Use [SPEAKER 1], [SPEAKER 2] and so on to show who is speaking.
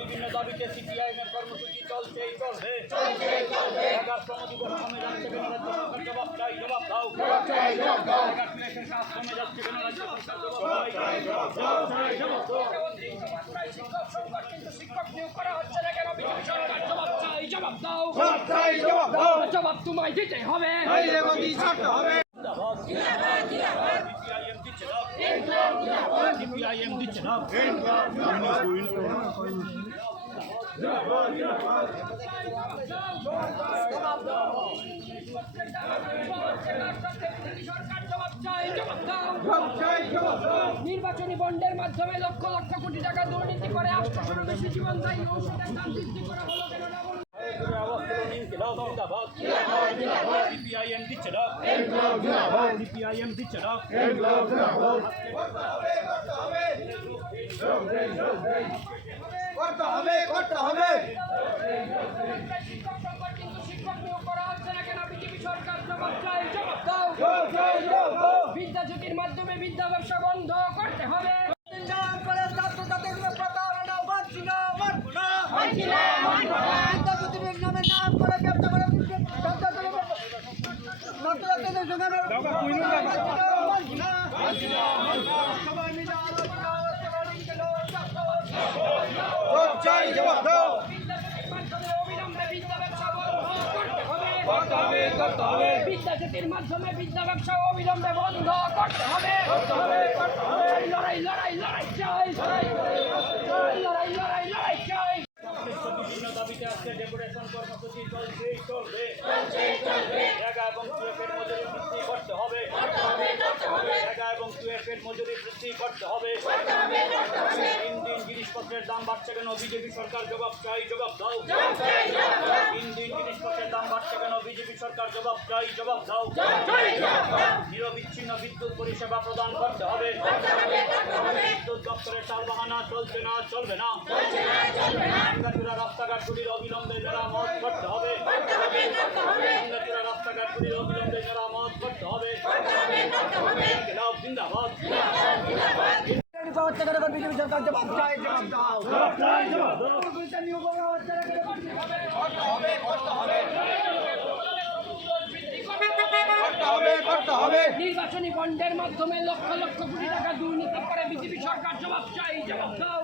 [SPEAKER 1] বিভিন্ন দাবিতে সিপিআইএমের কর্মসূচি চলছেই চলবে এগার শ্রমদিবস কমে যাচ্ছে কেন রাজ্য সরকার জবাব চাই জবাব দাও। এগার ক্রিয়েশন কাজ কমে যাচ্ছে কেন রাজ্য সরকার জবাব চাই। জবাব দাও
[SPEAKER 2] শিক্ষক সংকট কিন্তু শিক্ষক নিয়োগ করা হচ্ছে না কেন? বিজেপি সরকার জবাব চাই জবাব দাও। জবাব তোমায় দিতে হবে।
[SPEAKER 1] সিপিআইএম দিচ্ছে
[SPEAKER 2] নির্বাচনী বন্ডের মাধ্যমে লক্ষ লক্ষ কোটি টাকা দুর্নীতি করে আটশোশোর বেশি জীবন ঔষধের দাম বৃদ্ধি করা হলো কেন না বলুন?
[SPEAKER 1] সিপিআইএম দিচ্ছে না সিপিআইএম দিচ্ছে না
[SPEAKER 3] করতে হবে করতে হবে।
[SPEAKER 2] শিক্ষক সংকট কিন্তু শিক্ষক নিয়োগ করা হচ্ছে না কেন বিজেপি সরকার জবাব চাই জবাব দাও বিদ্যা জ্যোতির মাধ্যমে বিদ্যা ব্যবসা বন্ধ করতে হবে।
[SPEAKER 3] নাম করে ছাত্রছাত্রীদের প্রতারণা মানছি না মানব না বিদ্যাপতির নামে নাম করে ব্যবসা করে ছাত্রছাত্রীদের ছাত্রছাত্রীদের সঙ্গে মানছি না, মানছি না। সবাই মিলে আলোচনা আলোচনা লিখে নাও, জবাব চাই জবাব দাও
[SPEAKER 2] বিদ্যা জ্যোতির মাধ্যমে অবিলম্বে বিদ্যা ব্যবসা করতে হবে মাধ্যমে বিদ্যা ব্যবসা অবিলম্বে বন্ধ করতে হবে। লড়াই লড়াই লড়াই চাই। লড়াই লড়াই লড়াই। চাই।
[SPEAKER 1] বিভিন্ন দাবিতে আজকে ডেপুটেশন কর্মসূচি চলছেই চলবে। জায়গা এবং টুয়েফের মজুরি বৃদ্ধি করতে হবে। জায়গা এবং টুয়েফের মজুরি বৃদ্ধি করতে হবে। দিন দিন জিনিসপত্রের দাম বাড়ছে কেন? বিজেপি সরকার জবাব চাই জবাব দাও। দিন সরকার জবাব চাই জবাব দাও। নিরবিচ্ছিন্ন বিদ্যুৎ পরিষেবা প্রদান করতে হবে। বিদ্যুৎ দপ্তরের টালবাহানা চলছে না চলবে না। রাস্তাঘাটগুলির অবিলম্বে মেরামত করতে হবে। রাস্তাঘাটগুলির অবিলম্বে মেরামত করতে হবে। জিন্দাবাদ।
[SPEAKER 3] বিজেপি সরকার জবাব চাই জবাব দাও করতে
[SPEAKER 2] নির্বাচনী বন্ডের মাধ্যমে লক্ষ লক্ষ কোটি টাকা দুর্নীতি করে বিজেপি সরকার। জবাব চাই, জবাব দাও।